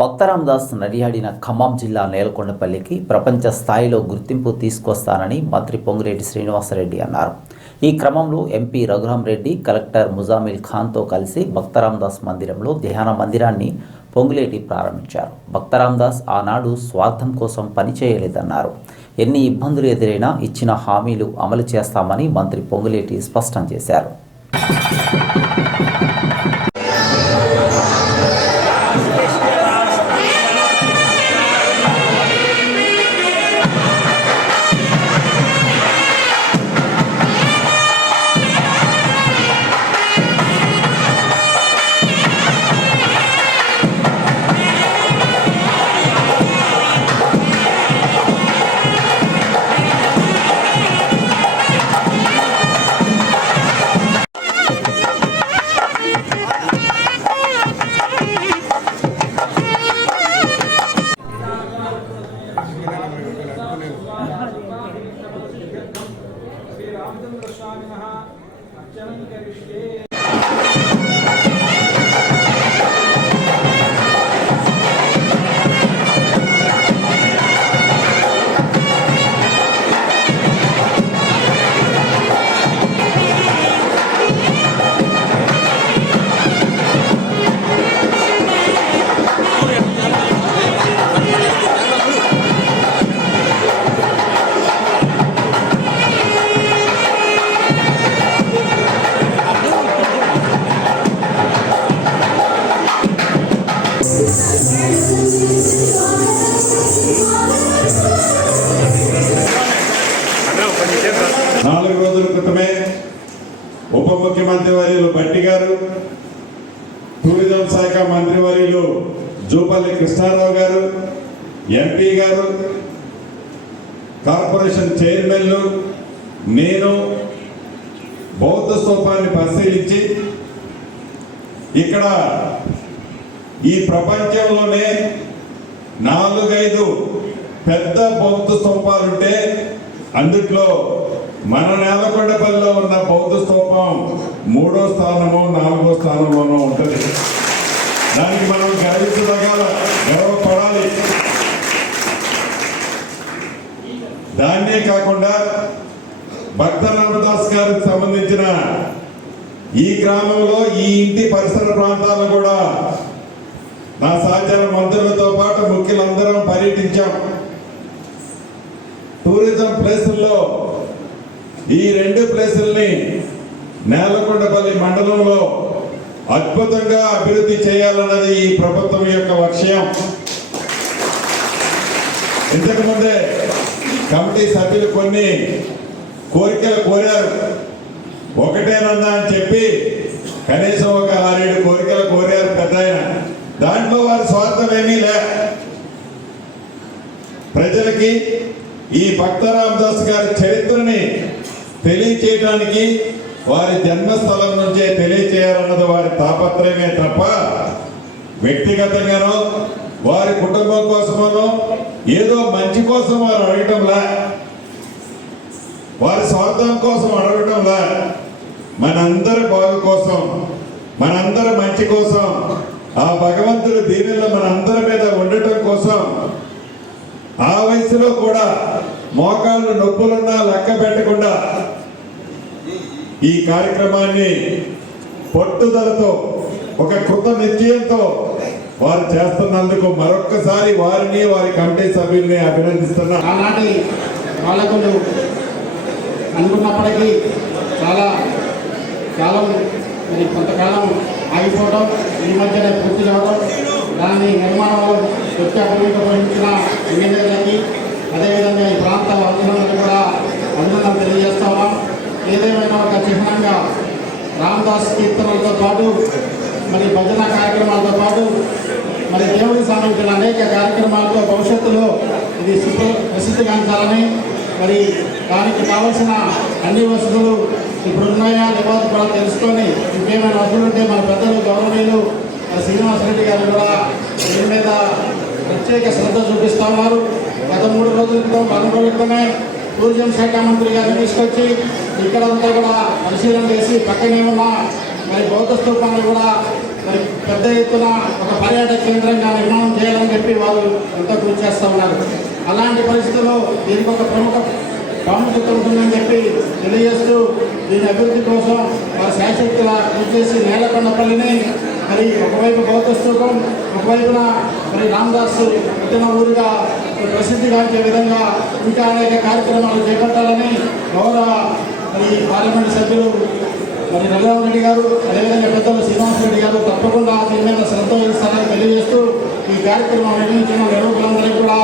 భక్తరామదాస్ నడియాడిన ఖమ్మం జిల్లా నేలకొండపల్లికి ప్రపంచ స్థాయిలో గుర్తింపు తీసుకొస్తానని మంత్రి పొంగిరెడ్డి శ్రీనివాసరెడ్డి అన్నారు. ఈ క్రమంలో ఎంపీ రఘురాం రెడ్డి కలెక్టర్ ముజామిల్ ఖాన్తో కలిసి భక్తరామదాస్ మందిరంలో ధ్యాన మందిరాన్ని పొంగులేటి ప్రారంభించారు. భక్తరామదాస్ ఆనాడు స్వార్థం కోసం పనిచేయలేదన్నారు. ఎన్ని ఇబ్బందులు ఎదురైనా ఇచ్చిన హామీలు అమలు చేస్తామని మంత్రి పొంగులేటి స్పష్టం చేశారు. శ్రీరామచంద్రస్వామిన అర్చనం కరిష్యే. నాలుగు రోజుల క్రితమే ఉప ముఖ్యమంత్రి వర్యులు బట్టి గారు టూరిజం శాఖ మంత్రి వర్యులు జూపల్లి కృష్ణారావు గారు ఎంపీ గారు కార్పొరేషన్ చైర్మన్లు నేను బౌద్ధ స్తూపాన్ని పరిశీలించి ఇక్కడ ఈ ప్రపంచంలోనే నాలుగైదు పెద్ద బౌద్ధ స్తూపాలుంటే అందుట్లో మన నేలకొండపల్లిలో ఉన్న బౌద్ధ స్తూపం మూడో స్థానమో నాలుగో స్థానంలోనో ఉంటుంది. దానికి మనం గర్వించదగాల గర్వపడాలి దాన్నే కాకుండా భక్త రామదాస్ గారికి సంబంధించిన ఈ గ్రామంలో ఈ ఇంటి పరిసర ప్రాంతాలను కూడా నా సహచర మంత్రులతో పాటు ముఖ్యులందరం పర్యటించాం. టూరిజం ప్లేసుల్లో ఈ రెండు ప్లేసుల్ని నేలకొండపల్లి మండలంలో అద్భుతంగా అభివృద్ధి చేయాలన్నది ఈ ప్రభుత్వం యొక్క లక్ష్యం. ఇంతకుముందే కమిటీ సభ్యులు కొన్ని కోరికలు కోరారు. ఒకటేనన్నా అని చెప్పి కనీసం ఒక ఆరేడు కోరికలు కోరారు పెద్ద ఆయన దాంట్లో వారి స్వార్థం ఏమీ లే. ప్రజలకి ఈ భక్తరామదాస్ గారి చరిత్రని తెలియచేయడానికి వారి జన్మస్థలం నుంచే తెలియచేయాలన్నది వారి తాపత్రయమే తప్ప వ్యక్తిగతంగానో వారి కుటుంబం కోసమనో ఏదో మంచి కోసం వారు అడగటంలా వారి స్వార్థం కోసం అడగటంలా మనందరి బాగు కోసం మనందరి మంచి కోసం ఆ భగవంతుడు దీనిలో మన అందరి మీద ఉండటం కోసం ఆ వయసులో కూడా మోకాళ్ళు నొప్పులున్నా లెక్క పెట్టకుండా ఈ కార్యక్రమాన్ని పట్టుదలతో ఒక కృత నిశ్చయంతో వారు చేస్తున్నందుకు మరొక్కసారి వారిని వారి కమిటీ సభ్యుల్ని అభినందిస్తున్నా. ఆనాటి పాలకులు అనుకున్నప్పటికీ చాలా కాలం మరి కొంతకాలం ఆగిపోవడం ఈ మధ్యనే పూర్తి కావడం దాని నిర్మాణంలో ముఖ్య అభివృద్ధి వహించిన ఇంజనీర్లకి అదేవిధంగా ఈ ప్రాంత అభినందనలు కూడా అభినందనలు తెలియజేస్తామా ఏదేమైనా ఒక చిహ్నంగా రామదాస్ కీర్తనలతో పాటు మరి భజన కార్యక్రమాలతో పాటు మరి దేవుడికి సంబంధించిన అనేక కార్యక్రమాలతో భవిష్యత్తులో ఇది సుప్ర ప్రసిద్ధిగాంచాలని మరి దానికి కావలసిన అన్ని వసతులు ఇప్పుడు ఉన్నాయా లేవా కూడా తెలుసుకొని ఇంకేమైనా అసలు ఉంటే మన పెద్దలు గౌరవనీయులు మరి శ్రీనివాసరెడ్డి గారు కూడా దీని మీద ప్రత్యేక శ్రద్ధ చూపిస్తా ఉన్నారు. గత మూడు రోజుల క్రితం పది రోజుల క్రితమే టూరిజం శాఖ మంత్రి గారిని తీసుకొచ్చి ఇక్కడంతా కూడా పరిశీలన చేసి పక్కనే ఉన్న మరి బౌద్ధ స్థూపాన్ని కూడా మరి పెద్ద ఎత్తున ఒక పర్యాటక కేంద్రంగా నిర్మాణం చేయాలని చెప్పి వాళ్ళు ఎంతో కృషి చేస్తూ ఉన్నారు. అలాంటి పరిస్థితుల్లో దీనికి ఒక ప్రముఖ ప్రాముఖ్యత ఉంటుందని చెప్పి తెలియజేస్తూ దీని అభివృద్ధి కోసం మా శాశ్వతుల కృషి చేసి నేలకొండపల్లిని మరి ఒకవైపు బౌద్ధ స్తూపం ఒకవైపున మరి రామదాస్ పుట్టిన ఊరుగా ప్రసిద్ధిగాంచే విధంగా ఇంకా అనేక కార్యక్రమాలు చేపట్టాలని గౌరవ మరి పార్లమెంట్ సభ్యులు మరి రఘురామ రెడ్డి గారు అదేవిధంగా పెద్దలు శ్రీనివాస రెడ్డి గారు తప్పకుండా దీని మీద శ్రద్ధ వహిస్తారని తెలియజేస్తూ ఈ కార్యక్రమం నిర్మించిన నిర్వహకులందరికీ కూడా